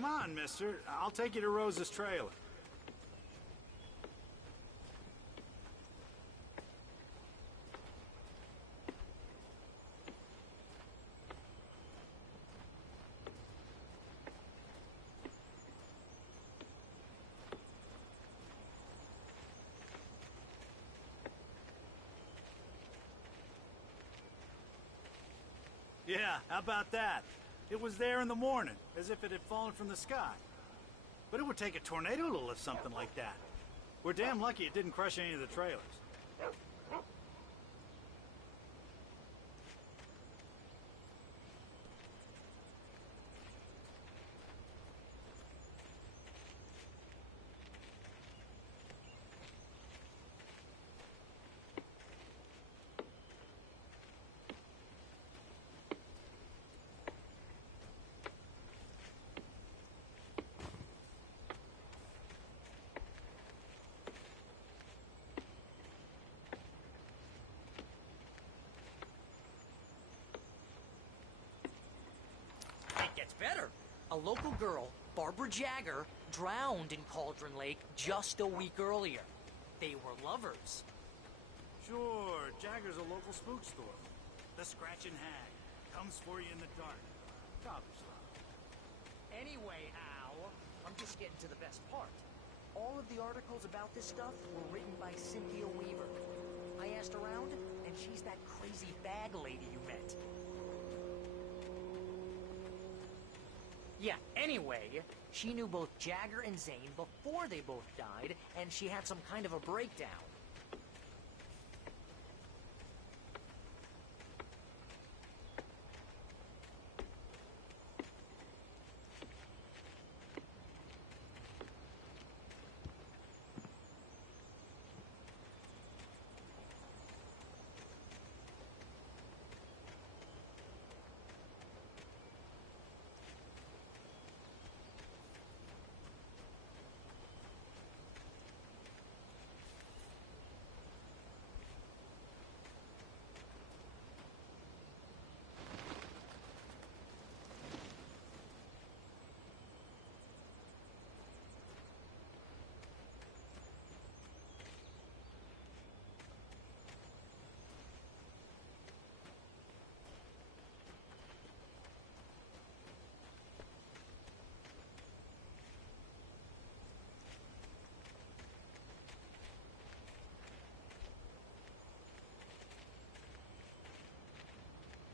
Come on, mister. I'll take you to Rose's trailer. Yeah, how about that? It was there in the morning, as if it had fallen from the sky. But it would take a tornado to lift something like that. We're damn lucky it didn't crush any of the trailers. Gets better. A local girl, Barbara Jagger, drowned in Cauldron Lake just a week earlier. They were lovers. Sure, Jagger's a local spook store. The Scratching Hag. Comes for you in the dark. Copper stuff. Anyway, Al, I'm just getting to the best part. All of the articles about this stuff were written by Cynthia Weaver. I asked around, and she's that crazy bag lady you met. Yeah, anyway, she knew both Jagger and Zane before they both died, and she had some kind of a breakdown.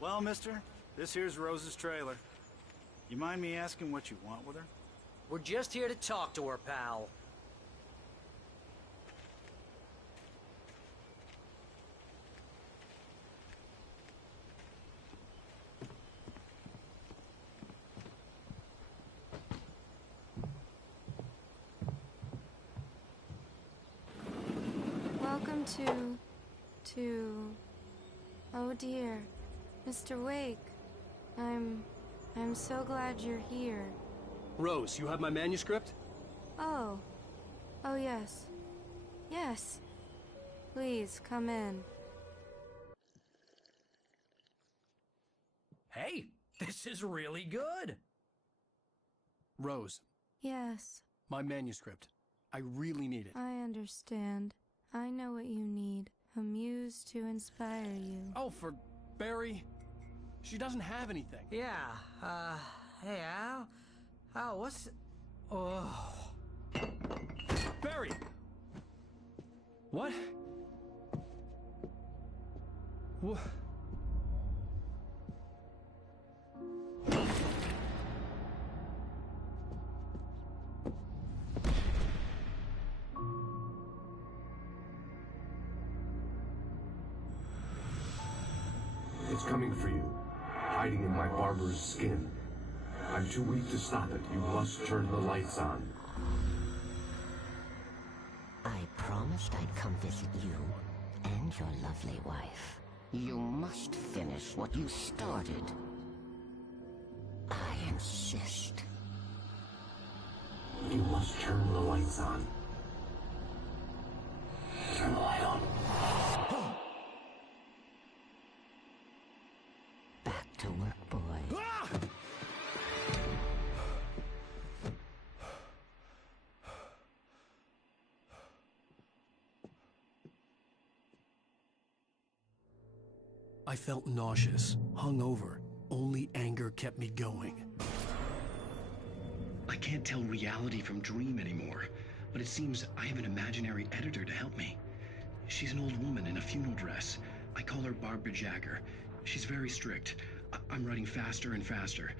Well, mister, this here's Rose's trailer. You mind me asking what you want with her? We're just here to talk to her, pal. Welcome to... Oh dear, Mr. Wake. I'm so glad you're here. Rose, you have my manuscript? Oh. Oh yes. Yes. Please, come in. Hey, this is really good. Rose, Yes, my manuscript. I really need it. I understand. I know what you need. A muse to inspire you. Oh, for Barry. She doesn't have anything. Yeah, hey, Al? Al, what's... Oh... Barry! What? What? It's coming for you, hiding in my barber's skin. I'm too weak to stop it. You must turn the lights on. I promised I'd come visit you and your lovely wife. You must finish what you started. I insist. You must turn the lights on. Turn the light on. Back to work, boy. I felt nauseous, hungover. Only anger kept me going. I can't tell reality from dream anymore, but it seems I have an imaginary editor to help me. She's an old woman in a funeral dress. I call her Barbara Jagger. She's very strict. I'm writing faster and faster.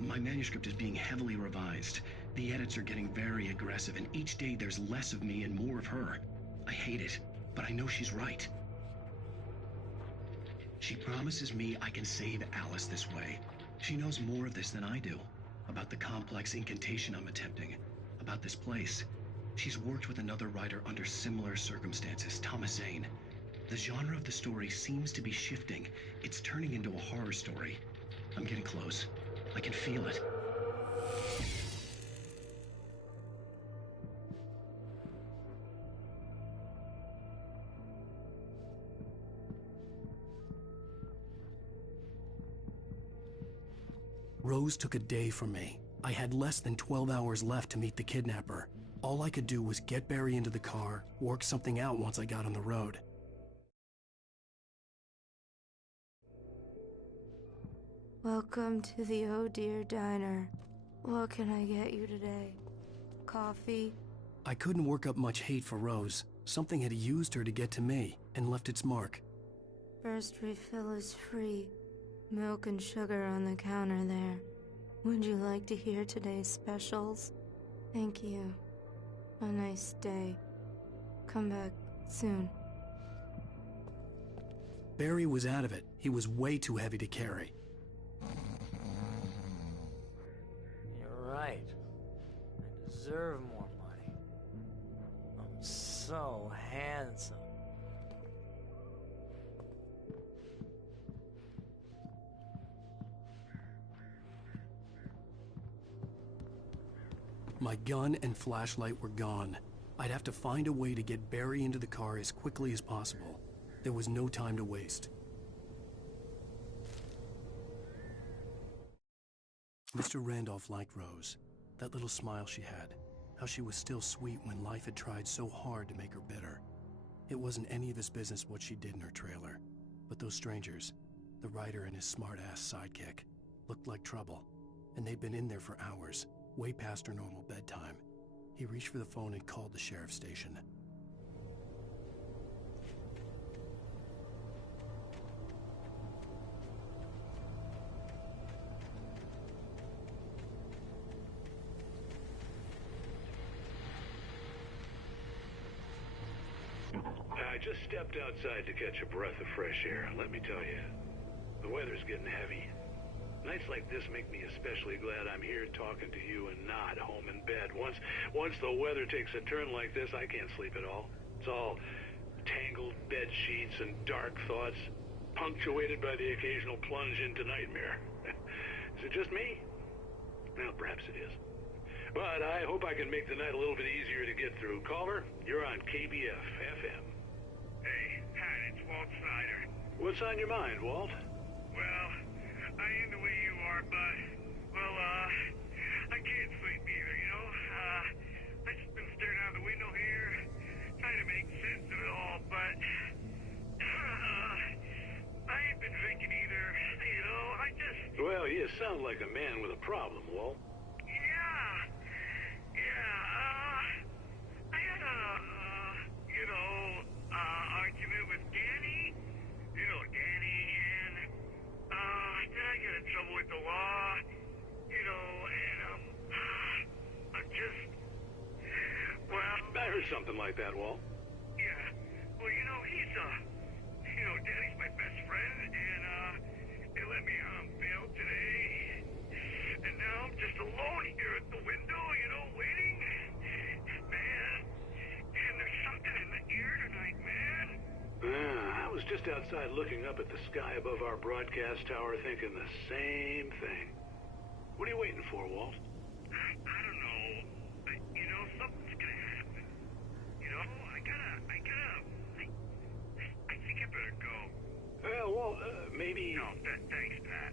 My manuscript is being heavily revised. The edits are getting very aggressive, and each day there's less of me and more of her. I hate it, but I know she's right. She promises me I can save Alice this way. She knows more of this than I do. About the complex incantation I'm attempting. About this place. She's worked with another writer under similar circumstances, Thomas Zane. The genre of the story seems to be shifting. It's turning into a horror story. I'm getting close. I can feel it. Rose took a day from me. I had less than 12 hours left to meet the kidnapper. All I could do was get Barry into the car, work something out once I got on the road. Welcome to the Oh Dear Diner. What can I get you today? Coffee? I couldn't work up much hate for Rose. Something had used her to get to me and left its mark. First refill is free. Milk and sugar on the counter there. Would you like to hear today's specials? Thank you. A nice day. Come back soon. Barry was out of it. He was way too heavy to carry. You're right. I deserve more money. I'm so handsome. My gun and flashlight were gone. I'd have to find a way to get Barry into the car as quickly as possible. There was no time to waste. Mr. Randolph liked Rose. That little smile she had. How she was still sweet when life had tried so hard to make her bitter. It wasn't any of his business what she did in her trailer. But those strangers, the writer and his smart-ass sidekick, looked like trouble. And they'd been in there for hours, way past her normal bedtime. He reached for the phone and called the sheriff's station. I just stepped outside to catch a breath of fresh air. Let me tell you, the weather's getting heavy. Nights like this make me especially glad I'm here talking to you and not home in bed. Once the weather takes a turn like this, I can't sleep at all. It's all tangled bed sheets and dark thoughts, punctuated by the occasional plunge into nightmare. Is it just me? Well, perhaps it is. But I hope I can make the night a little bit easier to get through. Caller, you're on KBF FM. Hey, Pat, it's Walt Snyder. What's on your mind, Walt? Well, I am the way you are, but, well, I can't sleep either, you know? I just been staring out the window here, trying to make sense of it all, but, I ain't been drinking either, you know? I just... Well, you sound like a man with a problem, Walt. I had a, argument with Danny. You know Danny, and, then I got in trouble with the law, you know, and, I'm just, well... I heard something like that, Walt. Yeah, well, you know, Danny's my best friend, and, they let me on bail today, and now I'm just alone here at the window, you know, waiting. Man, and there's something in the air tonight, man. I was just outside looking up at the sky above our broadcast tower thinking the same thing. What are you waiting for, Walt? I don't know. You know, something's gonna happen. You know, I think I better go. Walt, maybe... No, thanks, Pat.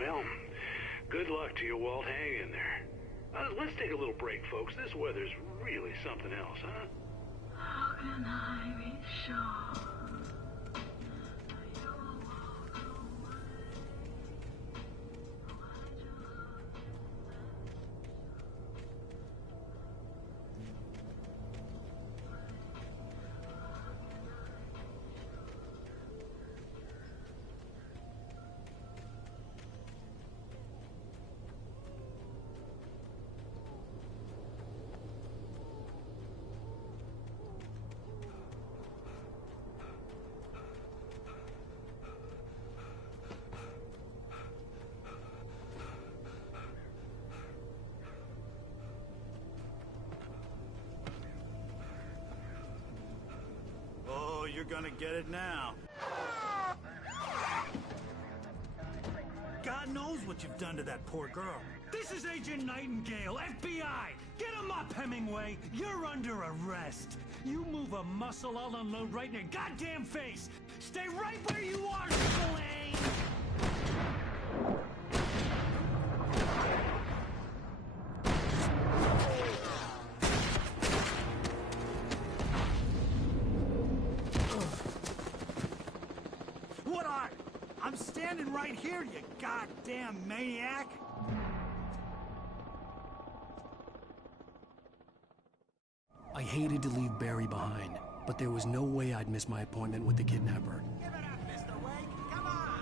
Well, good luck to you, Walt. Hang in there. Let's take a little break, folks. This weather's really something else, huh? How can I be sure you're gonna get it now. God knows what you've done to that poor girl. This is Agent Nightingale, FBI! Get him up, Hemingway! You're under arrest! You move a muscle, I'll unload right in your goddamn face! Stay right where you are, Spillane! What are? I'm standing right here, you goddamn maniac! I hated to leave Barry behind, but there was no way I'd miss my appointment with the kidnapper. Give it up, Mr. Wake! Come on!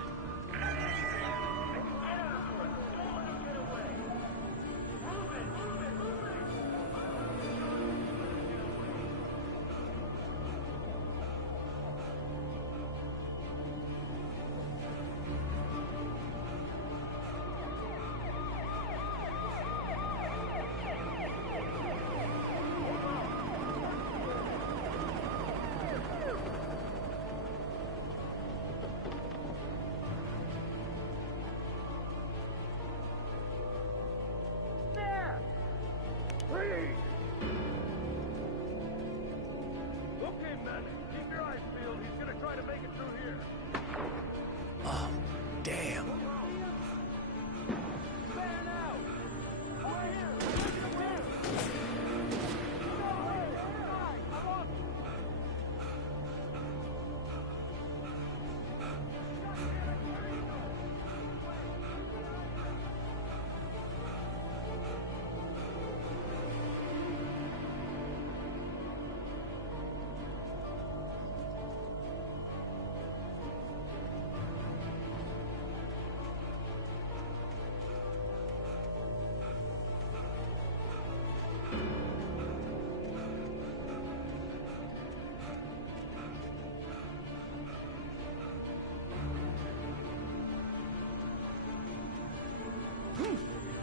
Oh, damn.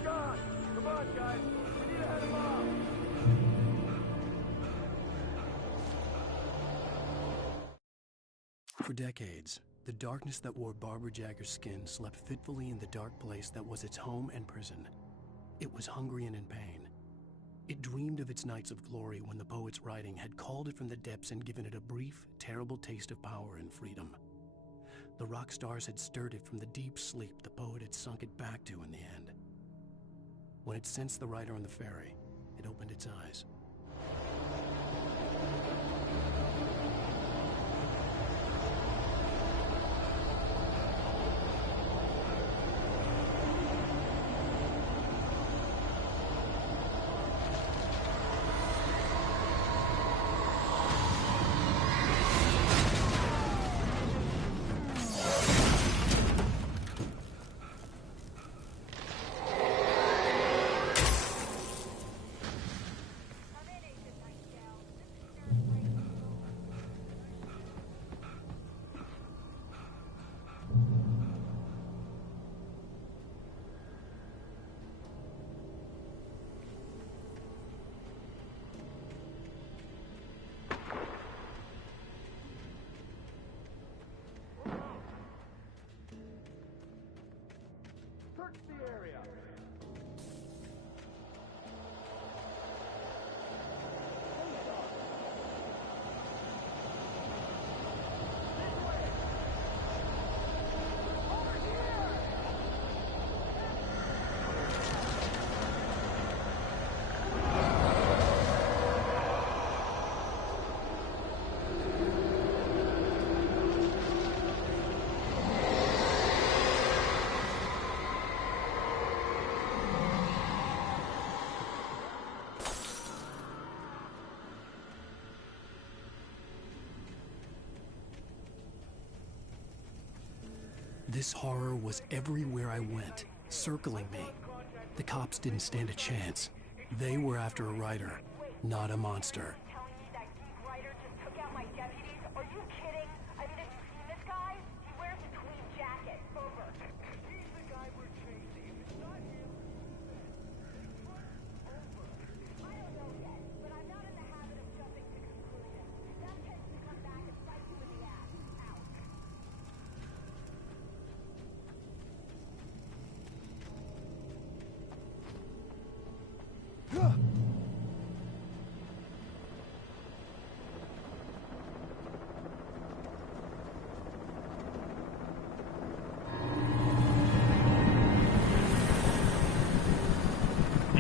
God! Come on, guys! We need to head him off! For decades, the darkness that wore Barbara Jagger's skin slept fitfully in the dark place that was its home and prison. It was hungry and in pain. It dreamed of its nights of glory when the poet's writing had called it from the depths and given it a brief, terrible taste of power and freedom. The rock stars had stirred it from the deep sleep the poet had sunk it back to in the end. When it sensed the writer on the ferry, it opened its eyes. Search the area! This horror was everywhere I went, circling me. The cops didn't stand a chance. They were after a writer, not a monster. Telling me that geek writer just took out my deputies? Are you kidding? I mean, have you seen this guy? He wears a tweed jacket. Over. He's the guy we're chasing. If it's not him, over. I don't know yet, but I'm not in the habit of jumping to conclusions. That tends to come back and bite you in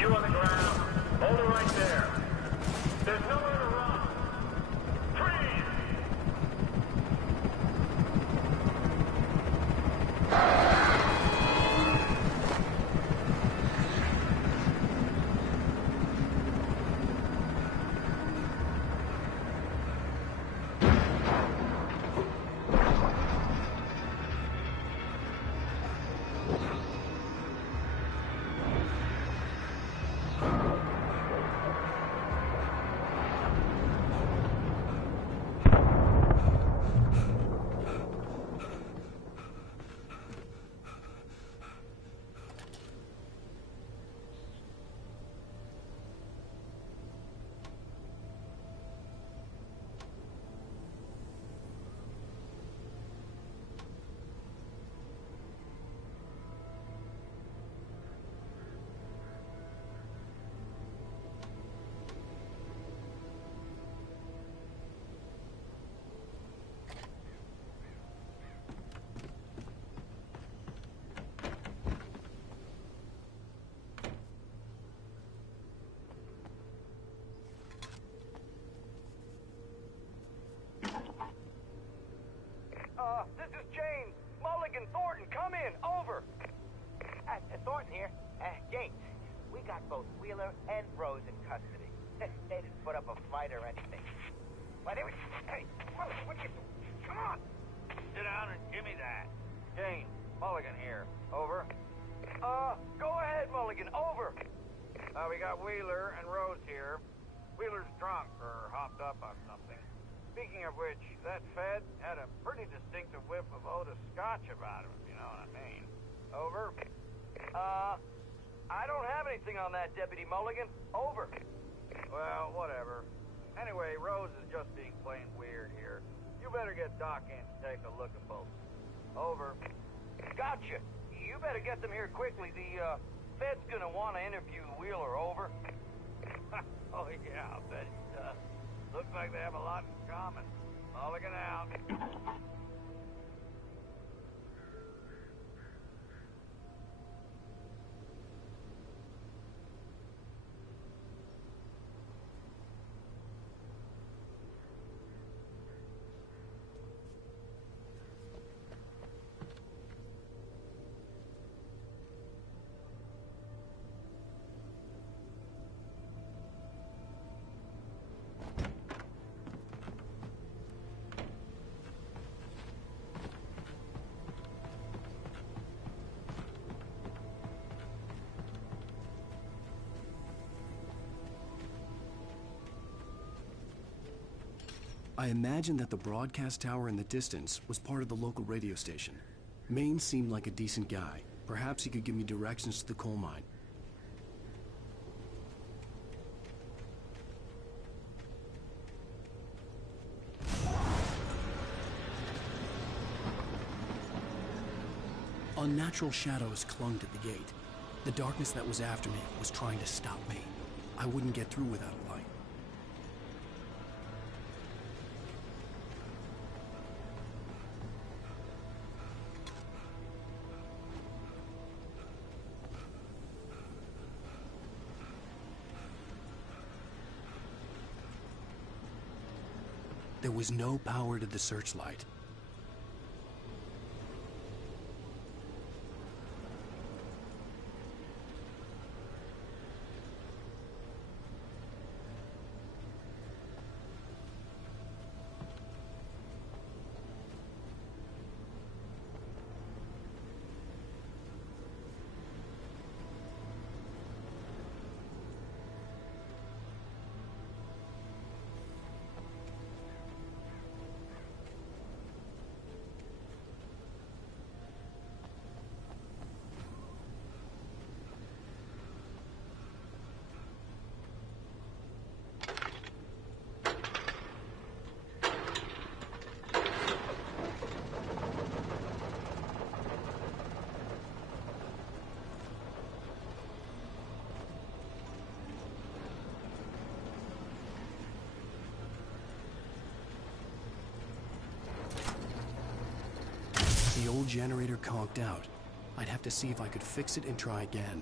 You on the ground. Hold it right there. There's nowhere to run. Freeze! This is James. Mulligan, Thornton, come in. Over. Thornton here. James, we got both Wheeler and Rose in custody. They didn't put up a fight or anything. Why, they were... Hey, what you... Come on. Sit down and give me that. James, Mulligan here. Over. Go ahead, Mulligan. Over. We got Wheeler and Rose here. Wheeler's drunk or hopped up on something. Speaking of which, that Fed had a pretty distinctive whiff of Otis Scotch about him, if you know what I mean. Over. I don't have anything on that, Deputy Mulligan. Over. Well, whatever. Anyway, Rose is just being plain weird here. You better get Doc in to take a look at both. Over. Gotcha. You better get them here quickly. The, Fed's gonna want to interview Wheeler. Over. Oh, yeah, I'll bet he does. Looks like they have a lot in common. Mulligan out. I imagined that the broadcast tower in the distance was part of the local radio station. Maine seemed like a decent guy. Perhaps he could give me directions to the coal mine. Unnatural shadows clung to the gate. The darkness that was after me was trying to stop me. I wouldn't get through without a light. There was no power to the searchlight. The old generator conked out. I'd have to see if I could fix it and try again.